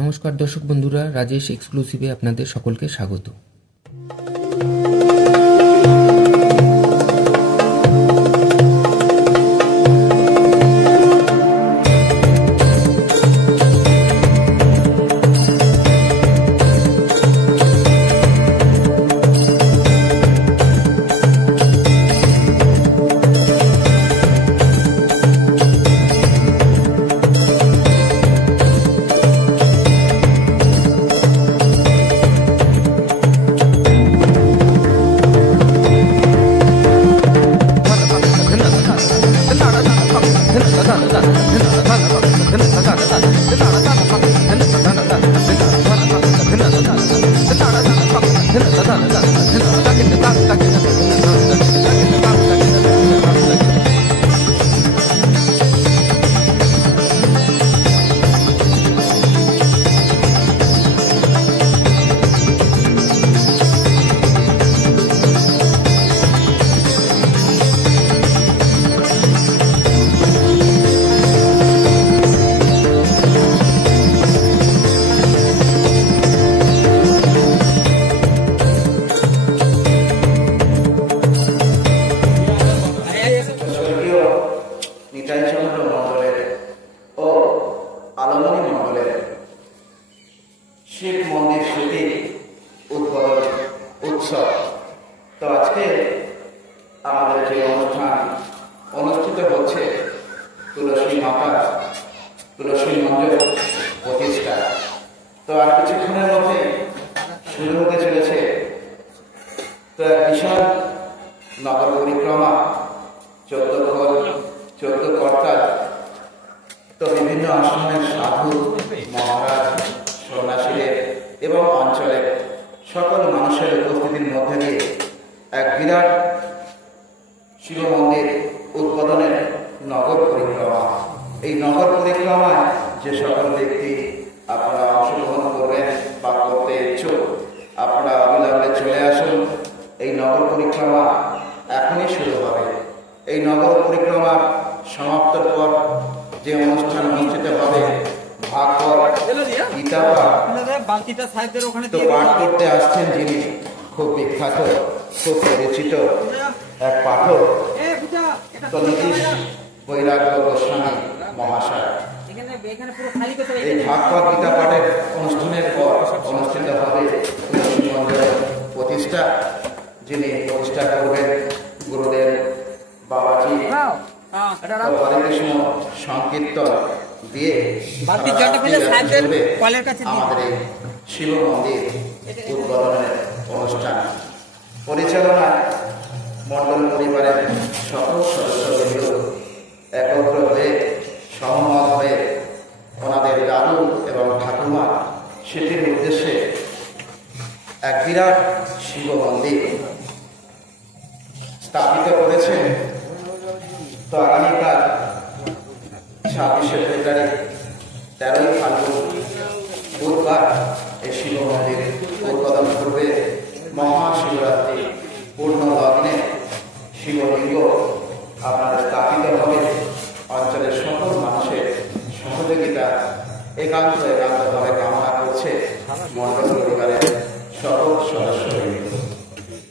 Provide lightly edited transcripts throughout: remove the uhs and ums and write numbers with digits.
নমস্কার দর্শক বন্ধুরা, রাজেশ এক্সক্লুসিভে আপনাদের সকলকে স্বাগত। শিব মন্দির স্মৃতি উদ্বোধন উৎসব। তো আজকে আমাদের যে অনুষ্ঠান অনুষ্ঠিত হচ্ছে তুলসী মাতা তুলসী মন্দির প্রতিষ্ঠা। তো আর কিছুক্ষণের মধ্যে শুরু হতে চলেছে তো এক বিশাল নগর পরিক্রমা, 14 কর্তা, তো বিভিন্ন আশ্রমের সাধু মহারাজ, সন্ন্যাসীদের এবং অঞ্চলের সকল মানুষের উপস্থিতির মধ্যে দিয়ে এক বিরাট শিব মন্দির উদ্বোধনের নগর পরিক্রমা। এই নগর পরিক্রমায় যে সকল ব্যক্তি আপনারা অংশগ্রহণ করবেন বা করতে ইচ্ছুক, আপনারা অবিলম্বে চলে আসুন। এই নগর পরিক্রমা এখনই শুরু হবে। এই নগর পরিক্রমা সমাপ্তর পর যে অনুষ্ঠান অনুষ্ঠিত হবে ভাগবত গীতা পাঠ করতে আসছেন যিনি খুব বিখ্যাত, খুব পরিচিত এক পাঠক নীতিশ বৈরাগ্য গোস্বামী মহাশয়। এই ভাগবত গীতা পাঠের অনুষ্ঠানের পর অনুষ্ঠিত হবে তুলসী মন্দিরের প্রতিষ্ঠা, যিনি প্রতিষ্ঠা করবেন গুরুদেব বাবাজি। হরে কৃষ্ণ সংকীর্তন দিয়ে আমাদের এই শিব মন্দির উদ্বোধনের অনুষ্ঠান পরিচালনায় মন্ডল পরিবারের সকল সদস্যবৃন্দ একত্র হয়ে সহমত হয়ে ওনাদের দাদু এবং ঠাকুমা স্মৃতির উদ্দেশ্যে এক বিরাট শিব মন্দির স্থাপিত করেছেন। তো আগামীকাল 26শে ফেব্রুয়ারি 13ই ফাল্গুন বুধবার এই শিব মন্দির উদ্বোধন করবে। মহাশিবরাত্রি পূর্ণ লগ্নে শিবলিঙ্গ আপনাদের স্থাপিত হবে। অঞ্চলের সকল মানুষের সহযোগিতা একান্তভাবে কামনা করছে মন্ডল পরিবারের সকল সদস্যবৃন্দ।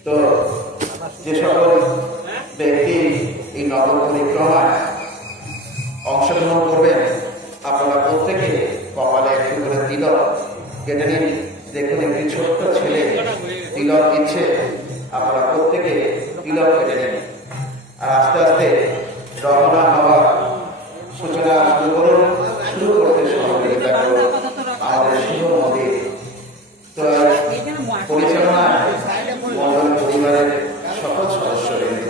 তো যে সকল ব্যক্তি এই নগর পরিক্রমায় অংশগ্রহণ করবেন, আপনারা প্রত্যেকে কপালে একটু করে তিলক কেটে নিন। দেখুন একটি ছোট্ট ছেলে তিলক দিচ্ছে, আপনারা প্রত্যেকে তিলক কেটে নিন। আর আস্তে আস্তে রওনা হওয়ার সূচনা শুরু করতে সহযোগিতা করুন আমাদের শিব মন্দির। তো পরিচালনায় মন্ডল পরিবারের সকল সদস্যবৃন্দ।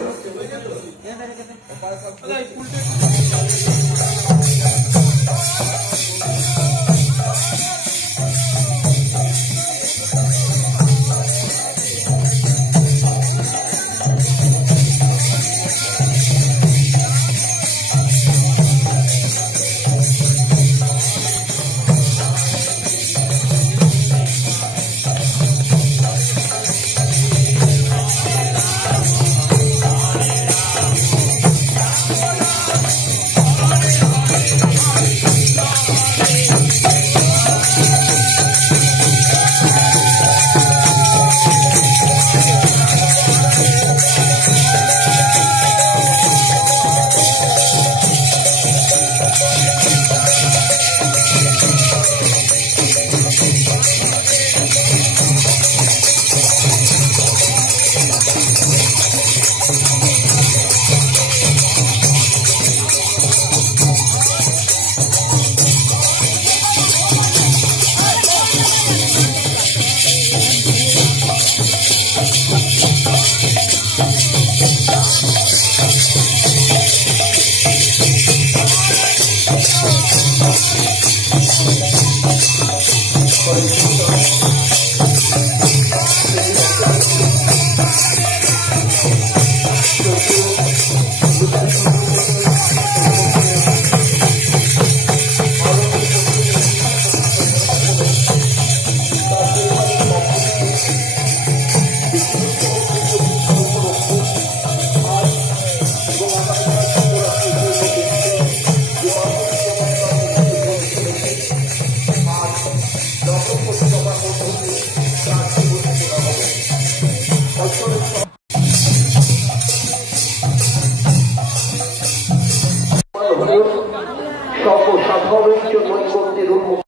সর্বসাধারণের জন্য মন্দির উন্মুক্ত।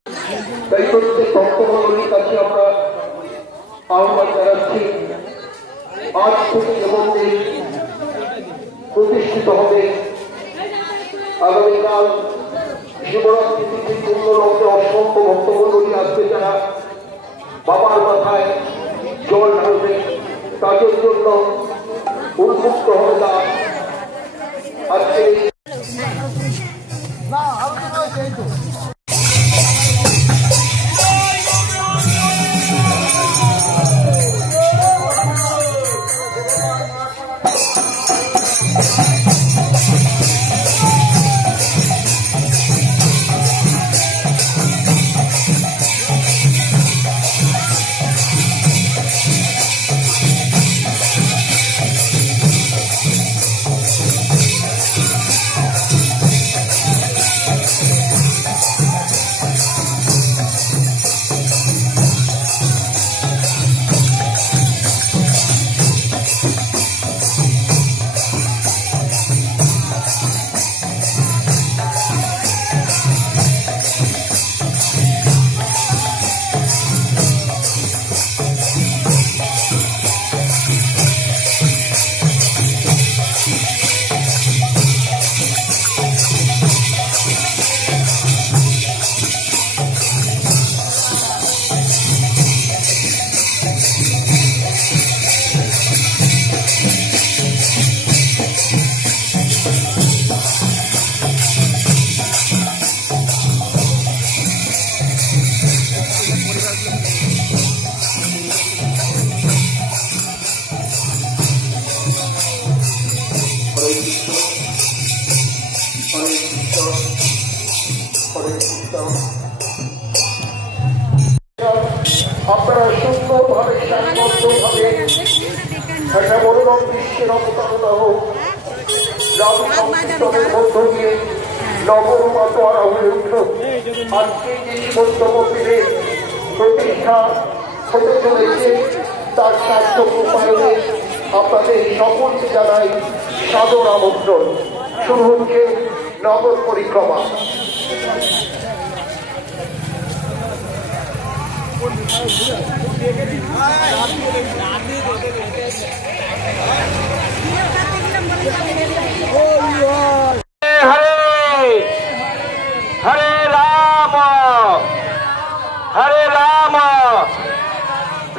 তাই প্রত্যেক ভক্তমণ্ডলীর কাছে আমরা আহ্বান জানাচ্ছি, আজ থেকে যে মন্দির প্রতিষ্ঠিত হবে, আগামীকাল শিবরাত্রি তিথি পূর্ণলগ্নে অসংখ্য ভক্তমণ্ডলী আসবে, যারা বাবার মাথায় জল ঢালবে, তাদের জন্য উন্মুক্ত হবে না। আজকে আপনারা সুন্দরভাবে শান্তভাবে একটা মনোরম দৃশ্যের অবতারণা হোক, রাম সংকীর্তনের মধ্য দিয়ে নগর মাতোয়ারা হয়ে উঠল। আজকে যে শিবন্ত মন্দিরের প্রতিষ্ঠা হতে চলেছে, তার সার্থক রূপায়ণে আপনাদের সকলকে জানাই সাদর আমন্ত্রণ। শুরু হচ্ছে নগর পরিক্রমা। हरे राम हरे राम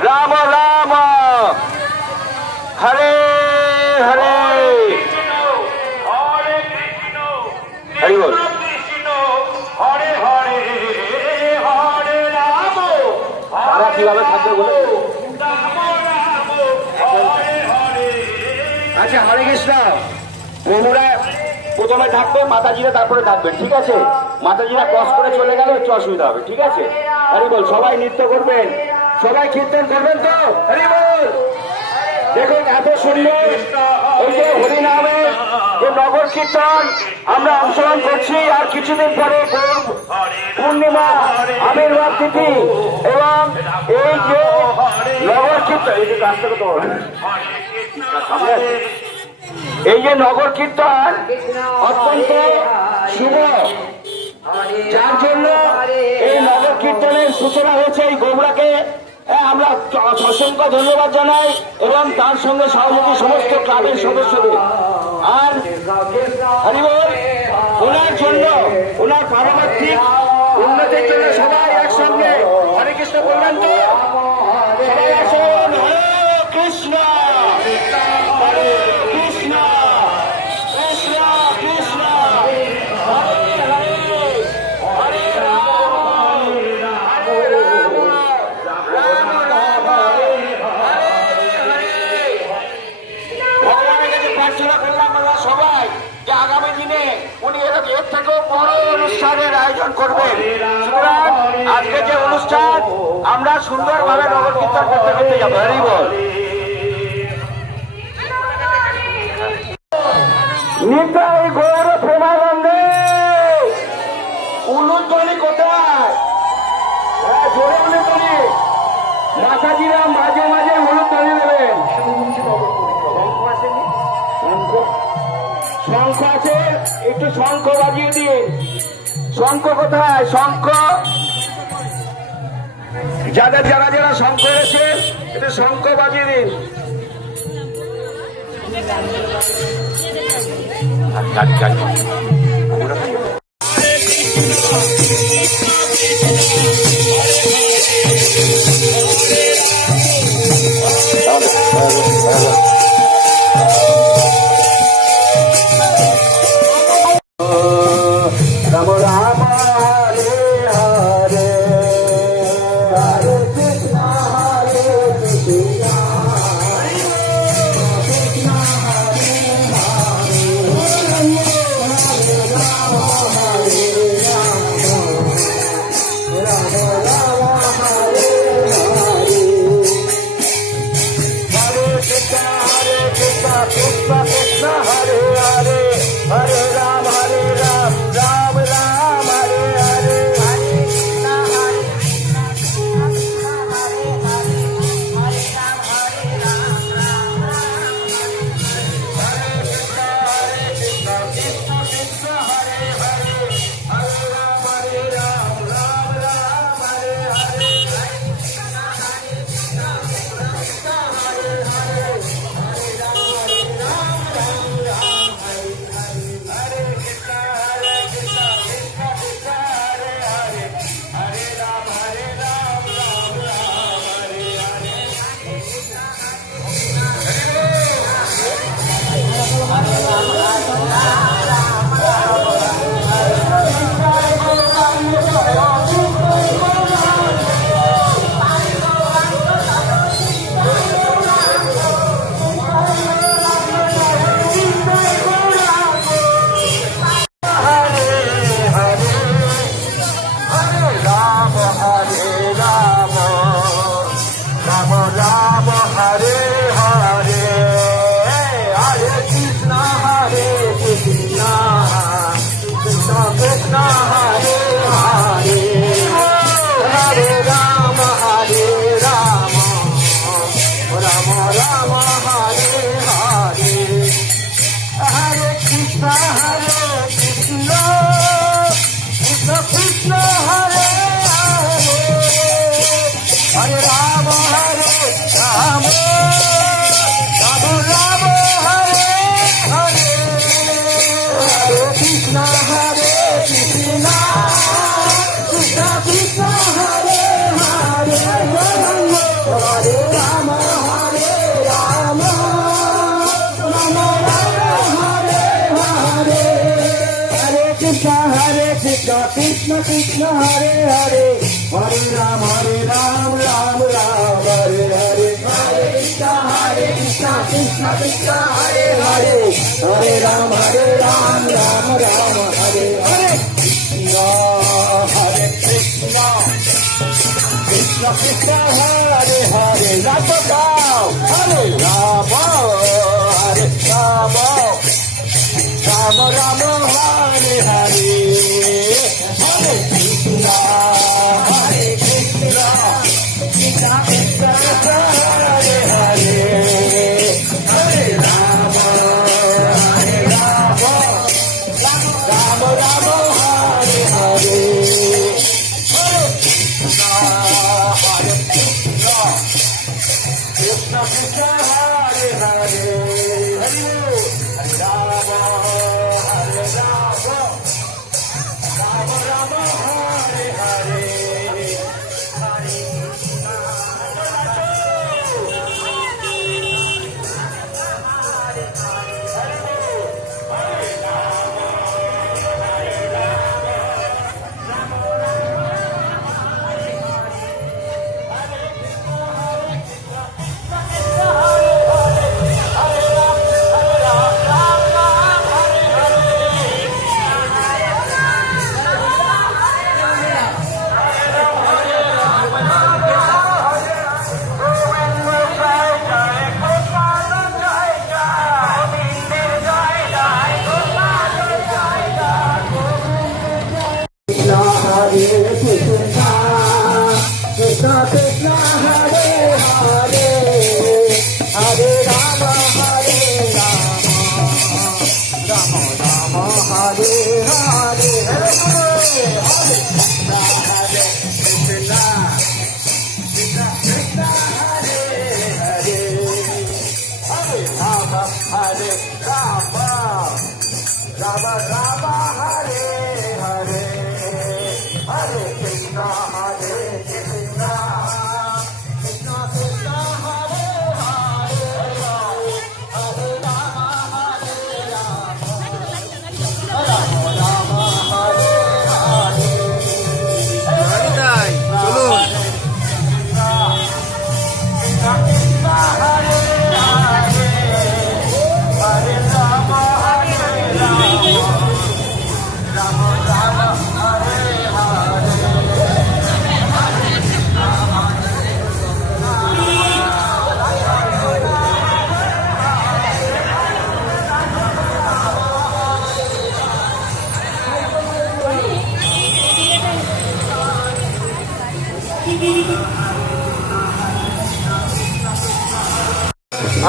राम राम हरे हरे हरि बोल। हरे हरे हरे राम তারা কিভাবে থাকবে বলে। আচ্ছা, হরে কৃষ্ণ। প্রভুরা প্রথমে থাকবে, মাতাজিরা তারপরে থাকবেন, ঠিক আছে? মাতাজিরা কষ্ট করে চলে গেলে একটু অসুবিধা হবে, ঠিক আছে? হরি বল। সবাই নৃত্য করবেন, সবাই কীর্তন করবেন তো? হরি বল। দেখুন এত সুন্দর এই যে হরিনামে যে নগর কীর্তন আমরা অংশগ্রহণ করছি। আর কিছুদিন পরে পূর্ণিমা আবির্ভাব তিথি, এবং এই যে নগর কীর্তন, এই যে কাজটা কত এই যে নগর কীর্তন অত্যন্ত শুভ, যার জন্য এই নগর কীর্তনের সূচনা হয়েছে এই গোবরাকে আমরা অসংখ্য ধন্যবাদ জানাই, এবং তার সঙ্গে সহযোগী সমস্ত ক্লাবের সদস্যদের। আর হরিবল, ওনার জন্য, ওনার পারমার্থিক উন্নতির জন্য সবাই একসঙ্গে হরে কৃষ্ণ বলবেন তো? সবাই আসুন। হরে কৃষ্ণ হরে কৃষ্ণ কৃষ্ণ কৃষ্ণ হরে হরে হরে রাম হরে রাম করবেন। সুতরাং আজকে যে অনুষ্ঠান আমরা সুন্দরভাবে নগর কীর্তন করতে করতে যাবো। হরি বল। নিতাই গৌর প্রেমানন্দে। উলুধ্বনি কোথায়? হ্যাঁ, জোরে উলুধ্বনি। মাতাজিরা মাঝে মাঝে উলুধ্বনি দেবেন। শঙ্খ আছে, একটু শঙ্খ বাজিয়ে দিন। শঙ্খ কোথায়? শঙ্খ যারা যারা যারা শঙ্খ এসে একটু শঙ্খ বাজিয়ে দিন। রাম রাম হরে হরে, হরে কৃষ্ণ হরে কৃষ্ণ, কৃষ্ণ হরে হরে, হরে রাম হরে রাম, রাম রাম হরে হরে, হরে কৃষ্ণ কৃষ্ণ কৃষ্ণ হরে হরে, হরে রাম রাম, রাম রাম হরে হরে, হরে কৃষ্ণ কৃষ্ণ হরে হরে, হরে রাম রাম, রাম রাম হরে হরে, হরে কৃষ্ণ কৃষ্ণ কৃষ্ণ হরে হরে, হরে রাম রাম, রাম রাম হরে হরে, হরে কৃষ্ণ কৃষ্ণ কৃষ্ণ হরে হরে, হরে রাম রাম, রাম রাম হরে হরে, হরে কৃষ্ণ কৃষ্ণ কৃষ্ণ হরে হরে, হরে Ram Ram, Ram Ram Hare Hare. Krishna Krishna Hare Hare, Hare Ram Ram Ram Hare Hare, Hare Krishna Krishna Krishna Hare Hare, Hare Ram Ram Ram Hare Hare, Krishna Hare Krishna, Krishna Krishna Hare Hare, Rama Hare Rama, Hare Rama, Rama Rama Hare Hare, Hare Krishna, Krishna Krishna Hare Hare, Hare Rama, Rama Rama Hare Hare, Hare Krishna, Krishna Krishna Hare Hare, Hare Rama, Rama Rama Hare Hare.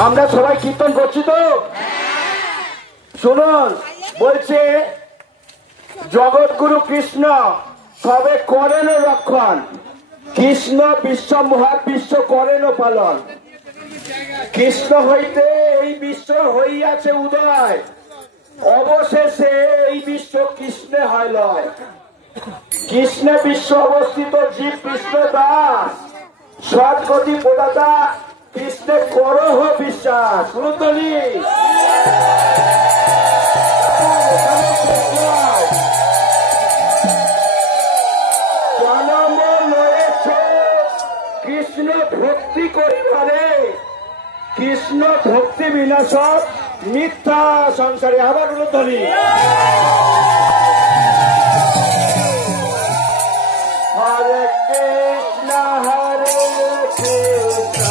আমরা সবাই কীর্তন করছি তো শুনুন বলছে জগৎগুরু কৃষ্ণ সবে করেন রক্ষণ কৃষ্ণ বিশ্ব মহাবিশ্ব করেন পালন কৃষ্ণ হইতে এই বিশ্ব হইয়াছে উদয় অবশেষে এই বিশ্ব কৃষ্ণে হয় লয় কৃষ্ণে বিশ্ব অবস্থিত জীব কৃষ্ণ দাস সৎগতি প্রদাতা কৃষ্ণে করহ বিশ্বাস শুনতলি জন্ম লয়েছে কৃষ্ণ ভক্তি করিবারে কৃষ্ণ ভক্তি বিনাশ মিথ্যা সংসারে আবার শুনতলি হরে কৃষ্ণ হরে Krishna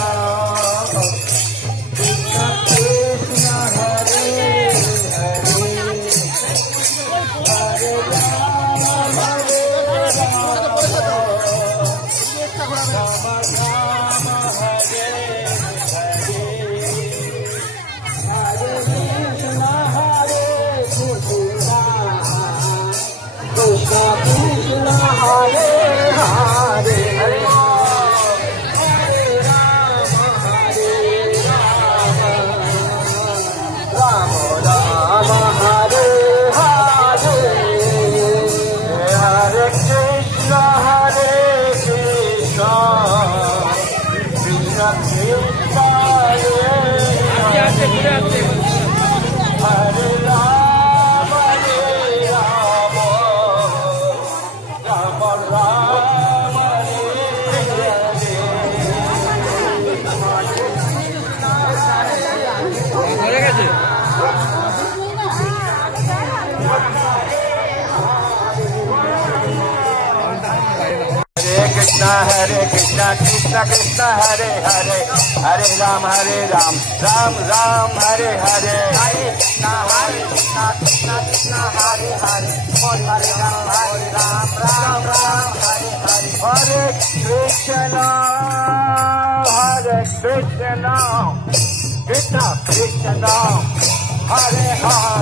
Hare Krishna Krishna Krishna Hare Hare Hare Ram Ram Ram Hare Hare Hare Krishna Krishna Krishna Hare Hare Hare Ram Ram Hare Hare Hare Krishna Krishna Krishna Hare Hare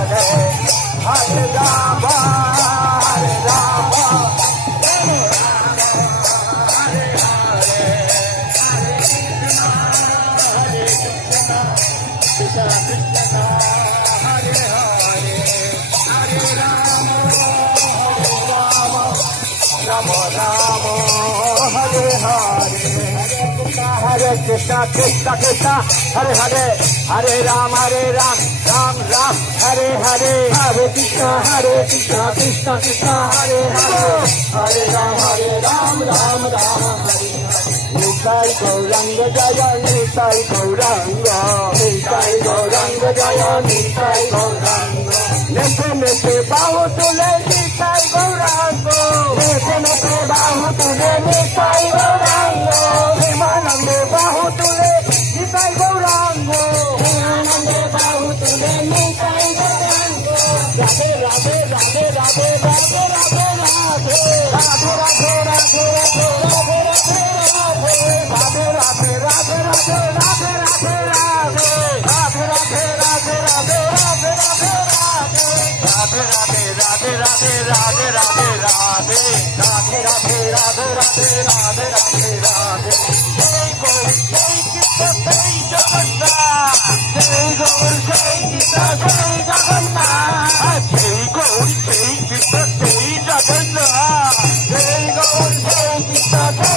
Hare Ram Hare Krishna Krishna Krishna Hare Hare Hare Ram Ram Hare Hare Hare Krishna Krishna Krishna Hare Hare Hare Ram Ram Hare Nitai Gauranga Jaya Nitai Gauranga Nitai Gauranga Jaya Nitai Gauranga Nete nete bahu tule Nitai Gauranga Nete nete bahu tule Nitai Gauranga Premanande bahu tule Nitai Gauranga Premanande bahu tule Nitai Gauranga Radhe Radhe Radhe Radhe Radhe Radhe Radhe Radhe Radhe Jai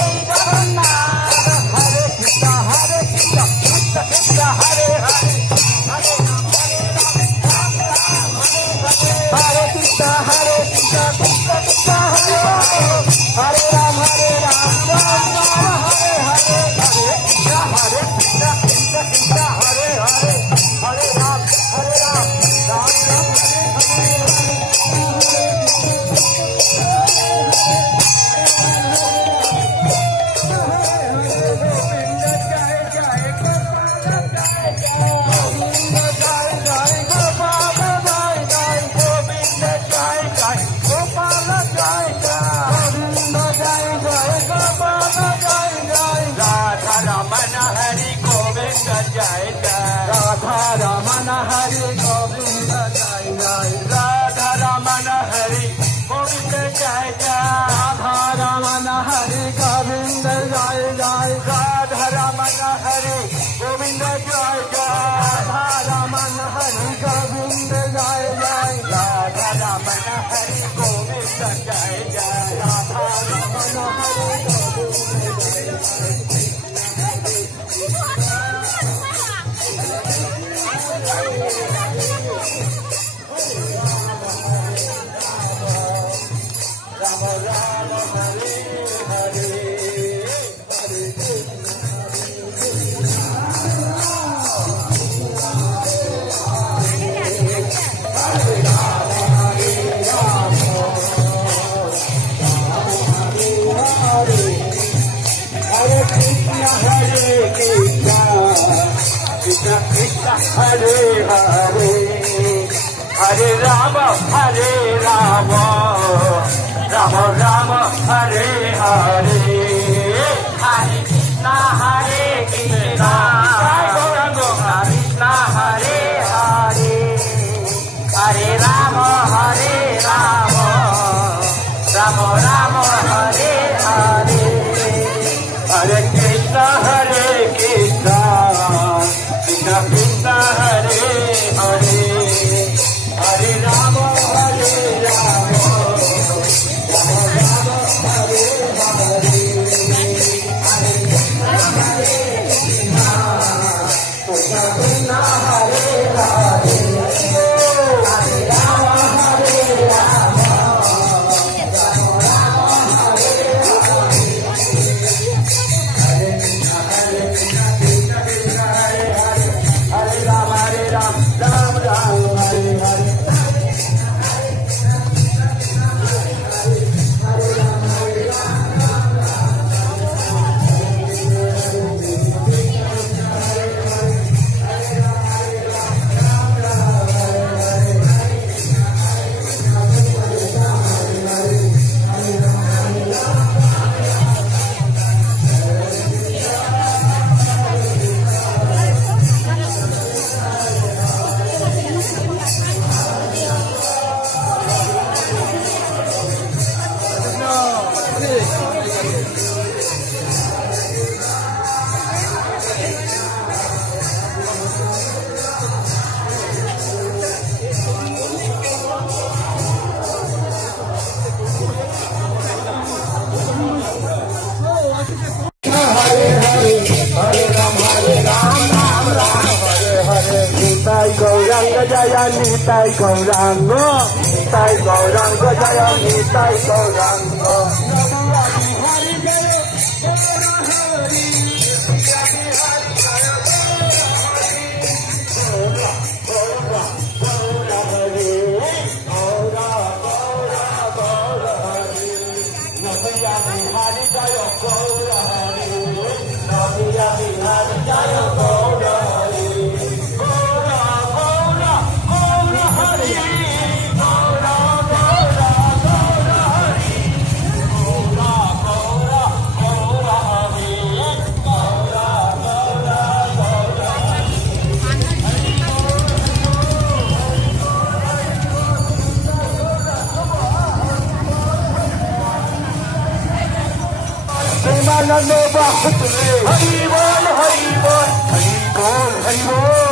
Hari बोल हरि बोल हरि बोल हरि बोल